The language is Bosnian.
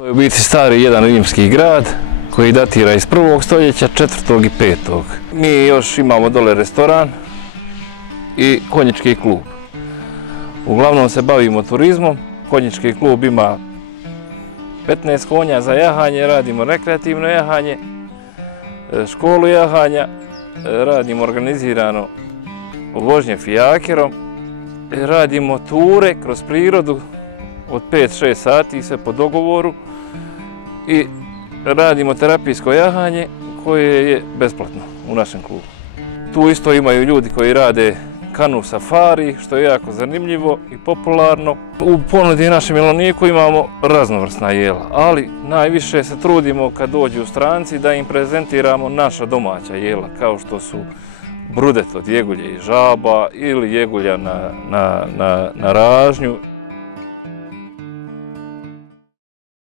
To je u biti stari jedan rimski grad koji datira iz 1. stoljeća, 4. i 5. Mi još imamo dole restoran i konjički klub. Uglavnom se bavimo turizmom. Konjički klub ima 15 konja za jahanje, radimo rekreativno jahanje, školu jahanja, radimo organizirano vožnje fijakerom, radimo ture kroz prirodu od 5-6 sati sve po dogovoru i radimo terapijsko jahanje koje je besplatno u našem klubu. Tu isto imaju ljudi koji rade kanu safari, što je jako zanimljivo i popularno. U ponudi našem jeloniku imamo raznovrsna jela, ali najviše se trudimo kad dođu stranci da im prezentiramo naša domaća jela, kao što su brudet od jegulje i žaba ili jegulja na ražnju.